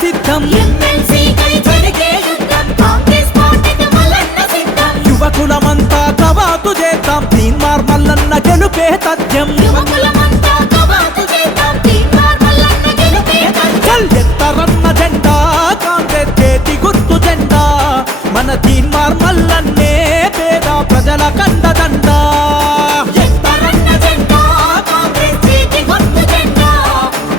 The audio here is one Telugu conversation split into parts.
సిద్ధం ఎమ్మెల్సీ కై జరిగే యుద్ధం కాంగ్రెస్ పార్టీకి మల్లన్న సిద్ధం యువకులమంతా కవాతు చేద్దాం తీన్మార్ మల్లన్న గెలుపే తథ్యం యువకులమంతా కవాతు చేద్దాం తీన్మార్ మల్లన్న గెలుపే తథ్యం ఎత్తరన్న జెండా కాంగ్రెస్ చేతి గుర్తు జెండా మన తీన్మార్ మల్లన్నే పేద ప్రజల కండదండా ఎత్తరన్న జెండా కాంగ్రెస్ చేతి గుర్తు జెండా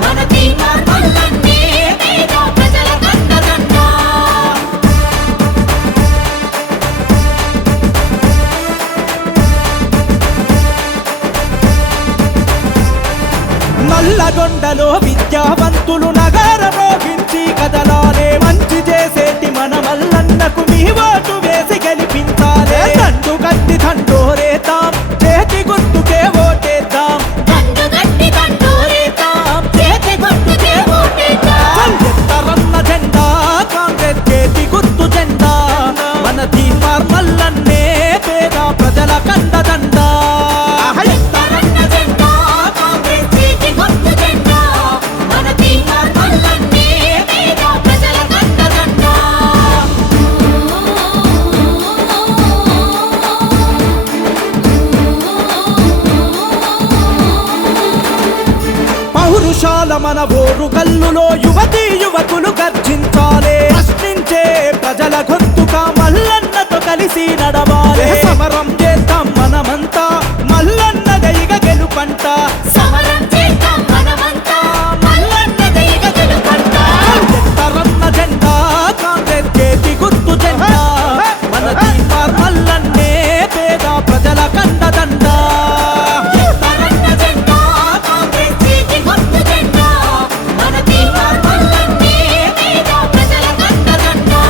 మన తీన్మార్ మల్లన్నే పేద ప్రజల కండదండా నల్లగొండలో విద్యావంతులు నగరమోగించి కదలాలే మంచి చేసేటి మన మల్లన్నకు మీ ఓటు వేసి గెలిపించాలే దండు కట్టి దండోరేతాం చేతి గుర్తుకే ఓటేద్దాం దండు గట్టి దండోరేద్దాం చేతి గుర్తుకే ఓటేద్దాం ఎత్తరన్న జెండా కాంగ్రెస్ చేతి గుర్తు జెండా మన తీన్మార్ మల్లన్నే పేద ప్రజల కండదండా ఎత్తరన్న జెండా కాంగ్రెస్ చేతి గుర్తు జెండా మన తీన్మార్ మల్లన్నే పేద ప్రజల కండదండా పౌరుషాల మన ఓరు కల్లులో యువతీ యువకులు గర్జించాలే ప్రశ్నించే ప్రజల గొంతుగా మల్లన్నతో కలిసి నడవాలే సమరం చేద్దాం మనమంతా మల్లన్న దైగ గెలుపంట సమరం చేద్దాం మనమంతా మల్లన్న దైగ గెలుపంట ఎత్తరన్న జెండా కాంగ్రెస్ చేతి గుర్తు జెండా మన తీన్మార్ మల్లన్నే పేద ప్రజల కండదండా ఎత్తరన్న జెండా కాంగ్రెస్ చేతి గుర్తు జెండా మన తీన్మార్ మల్లన్నే పేద ప్రజల కండదండా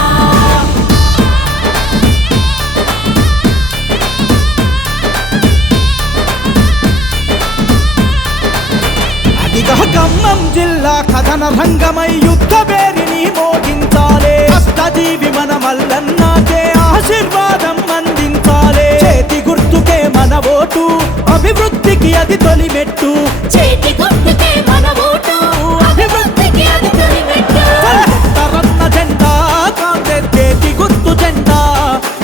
అదిగా ఖమ్మం జిల్లా కథన రంగమై యుద్ధ పేరిని మోగించాలే కష్టజీవి మన మల్లన్నకే ఆశీర్వాదం అందించాలే చేతి గుర్తుకే మన ఓటు అభివృద్ధికి అది తొలిమెట్టు చేతి గుర్తుకే మన ఓటు అభివృద్ధికి అది తొలిమెట్టు ఎత్తరన్న జెండా కాంగ్రెస్ చేతి గుర్తు జెండా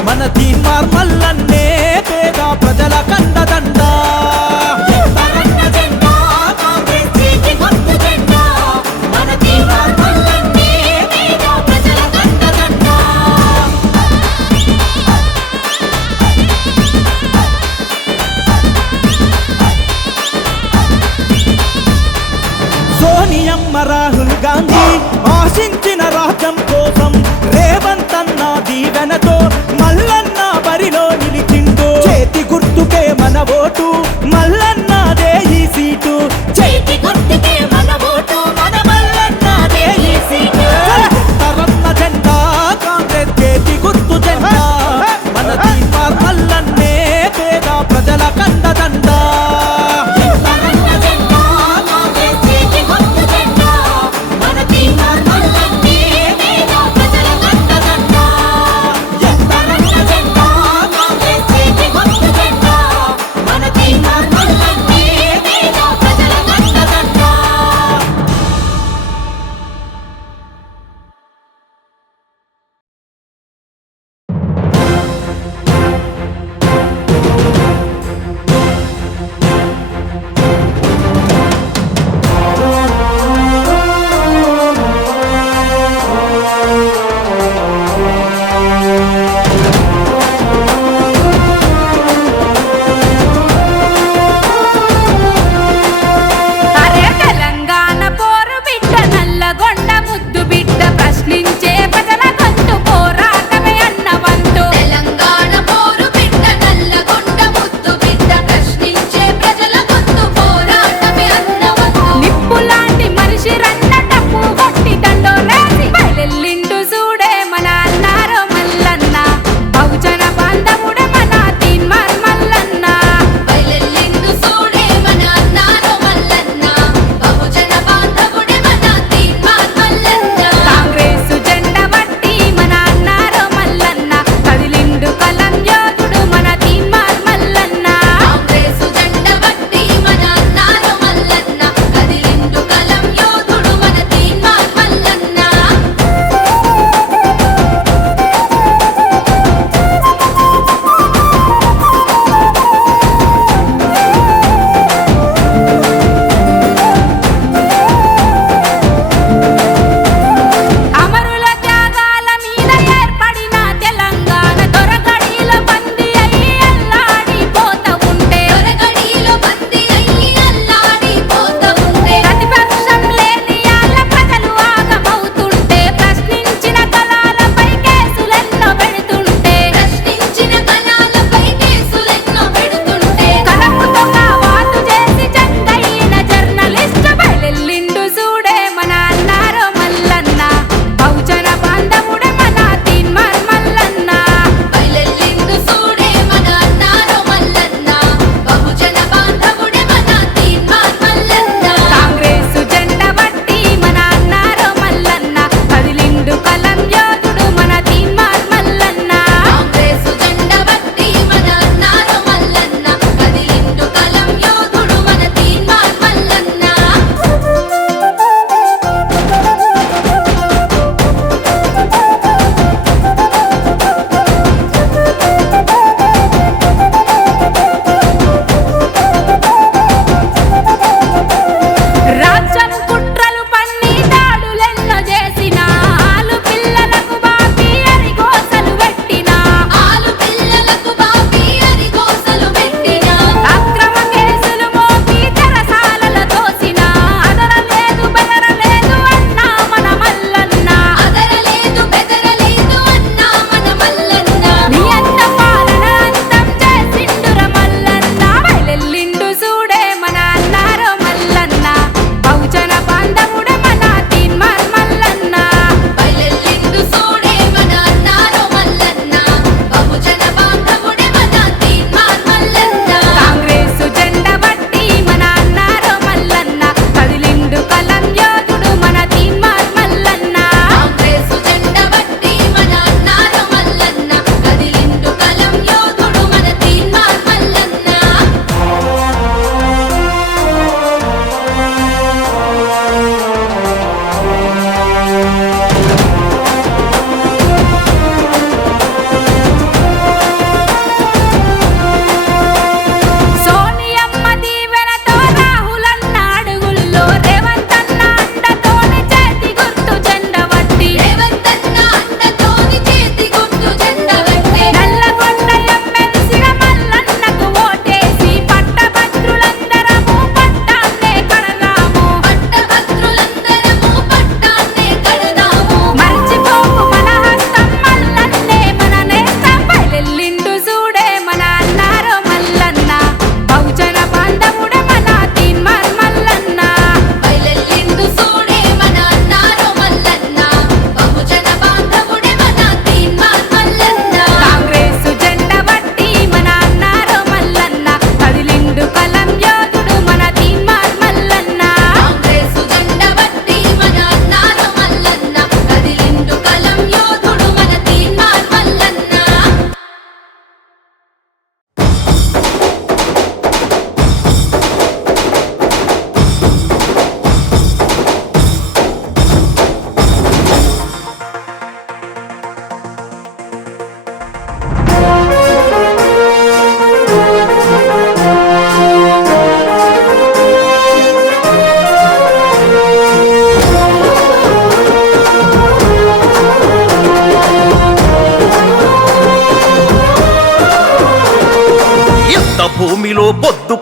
మన తీన్మార్ మల్లన్నే పేద ప్రజల కండదండా ఎత్తరన్న జెండా కాంగ్రెస్ చేతి గుర్తు జెండా మన తీన్మార్ మల్లన్నే పేద ప్రజల కండదండా సోనియమ్మ రాహుల్ గాంధీ ఆశించిన రాజ్యం కోసం రేవంత్ అన్న దీవెనతో మల్లన్న బరిలో నిలిచిండు చేతి గుర్తుకే మన ఓటు మల్లన్నదే ఈ సీటు చేతి గుర్తుకే మన ఓటు మన మల్లన్నదే ఈ సీటు ఎత్తరన్న జెండా కాంగ్రెస్ చేతి గుర్తు జెండా మన తీన్మార్ మల్లన్నే పేద ప్రజల కండదండా ఎత్తరన్న జెండా కాంగ్రెస్ చేతి గుర్తు జెండా మన తీన్మార్ మల్లన్నే పేద ప్రజల కండదండా ఎత్తరన్న జెండా కాంగ్రెస్ చేతి గుర్తు జెండా మన తీన్మార్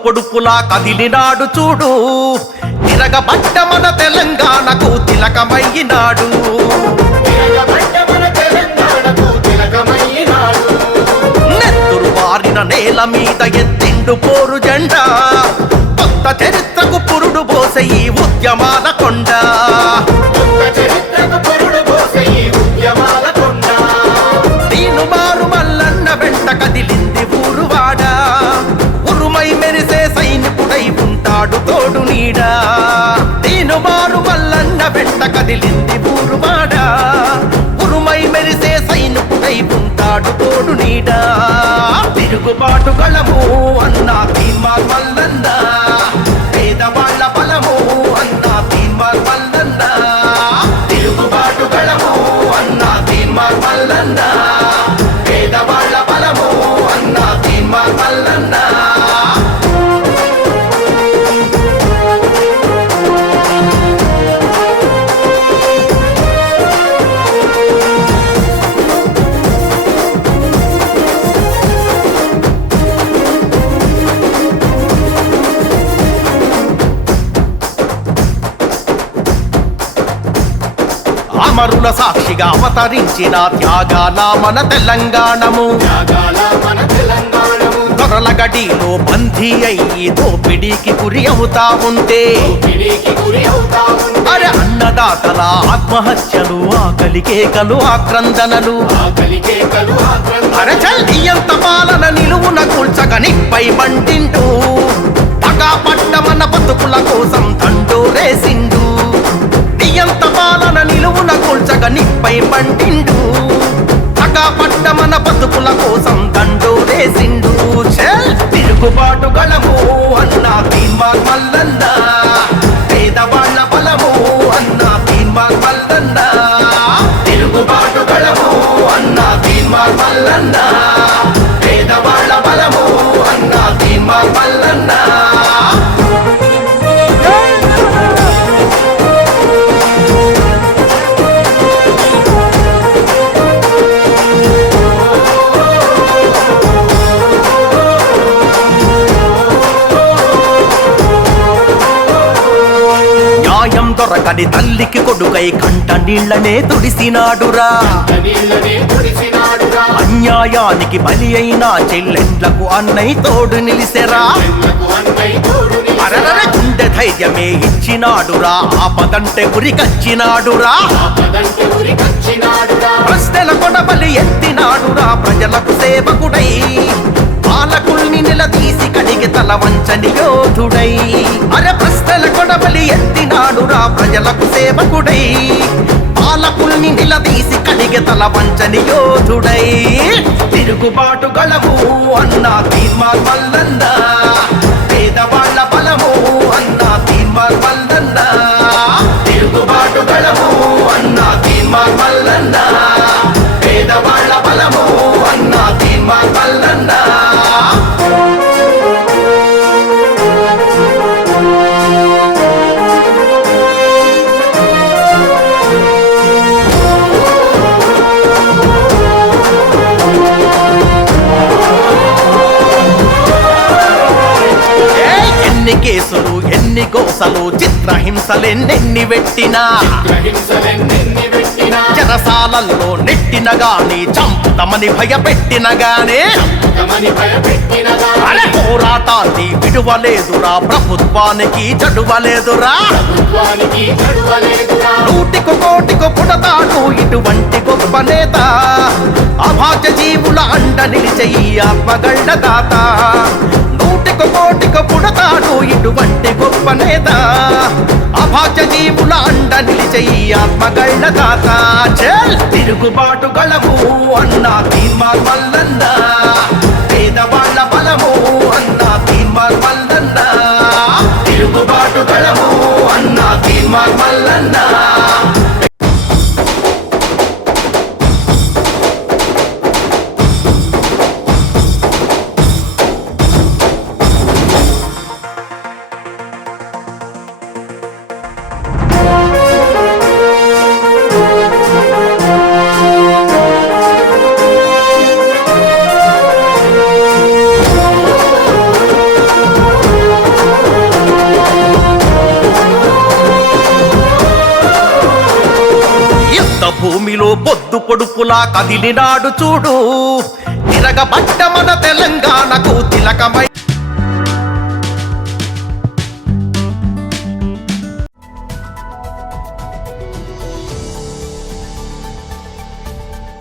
పొడుపులా కదిలినాడు చూడు, తిరగబడ్డ మన తెలంగాణకు తిలకమయ్యినాడు. నెత్తురు వారిన నేల మీద ఎత్తిండు పోరు జెండా, కొత్త చరిత్రకు పురుడు పోసే ఈ ఉద్యమాల కొండ. దీను మారు మల్లన్న వెంట కదిలింది ఊరువాడ, ఉరుమై మెరిసే సైనికుడై ఉంటాడు తోడు నీడా. దీను మారు మల్లన్న వెంట కదిలింది ఊరువాడ, ఉరుమై మెరిసే సైనికుడై ఉంటాడు తోడు నీడా. తిరుగుబాటు గళము అన్నా తీన్మార్ మల్లన్న, పేదవాళ్ళ బలము అన్నా తీన్మార్ మల్లన్న. తిరుగుబాటు గళము అన్నా తీన్మార్ మల్లన్న, పేదవాళ్ళ బలము అన్నా తీన్మార్ మల్లన్న. అమరుల సాక్షిగా అవతరించిన త్యాగాల మన తెలంగాణము, దొరల గడిలో బందీ అయ్యి దోపిడీకి గురి అవుతా ఉంటే, అరే అన్నదాతల ఆత్మహత్యలు, ఆకలి కేకలు, ఆక్రందనలు, అరే చల్లియంత పాలన నిలువున కూల్చక నిప్పై మంటిండు. పగా పట్ట మన బతుకుల కోసం దండోరేసిండు. నియంత పాలన నిలువున కూల్చక నిప్పై మంటిండు. పగా పట్ట మన బతుకుల కోసం దండోరేసిండు. తిరుగుబాటు గళము అన్నా తీన్మార్ మల్లన్న, పేదవాళ్ళ బలము అన్నా తీన్మార్ మల్లన్న. తిరుగుబాటు గళము అన్నా తీన్మార్ మల్లన్న, పేదవాళ్ళ బలము అన్నా తీన్మార్ మల్లన్న. న్యాయం దొరకని తల్లికి కొడుకై కంట నీళ్లనే తుడిసినాడురా. అన్యాయానికి బలి అయిన చెల్లెండ్లకు అన్నయ్య తోడు నిలిసెరా. అరరర గుండె ధైర్యమే ఇచ్చినాడురా, ఆపదంటే గురికచ్చినాడురా. ప్రశ్నల కొడబలి ఎత్తినాడురా, ప్రజలకు సేవకుడై పాలకుల్ని నిలదీసి కడిగి తల వంచని యోధుడై. అరే ప్రశ్నల కొడబలి ఎత్తినాడురా, ప్రజలకు సేవకుడై పాలకుల్ని నిలదీసి కడిగి తల వంచని యోధుడై. తిరుగుబాటు గళము అన్నా తీన్మార్ మల్లన్న, పేదవాళ్ళ బలము అన్నా తీన్మార్ మల్లన్న. తిరుగుబాటు గళము అన్నా తీన్మార్ మల్లన్న, పేదవాళ్ళ బలము అన్నా తీన్మార్ మల్లన్న. ఎన్ని కేసులు, ఎన్ని గోసలు, చిత్రహింసలెన్నెన్ని పెట్టినా, చెరసాలల్లో నెట్టిన గాని, చంపుతమని భయపెట్టిన గానే, అరే పోరాటాన్ని విడువలేదురా, ప్రభుత్వానికి చడువలేదురా. నూటికి కోటికి పుడతాడు ఇటువంటి గొప్ప నేత, అభాగ్య జీవుల అండ నిలిచే ఈ ఆత్మగళ్ళ దాత. నూటికి కోటికి పుడతాడు ఇటువంటి గొప్ప నేత, అభాగ్య జీవుల అండ నిలిచే ఈ ఆత్మగళ్ళ దాత. తిరుగుబాటు గళము అన్నా తీన్మార్ మల్లన్న, పేదవాళ్ళ బలము అన్నా తీన్మార్ మల్లన్న. తిరుగుబాటు గళము అన్నా తీన్మార్ మల్లన్న. భూమిలో పొద్దు పొడుపులా కదిలినాడు చూడు తిరగబడ్డ మన తెలంగాణకు తిలకమై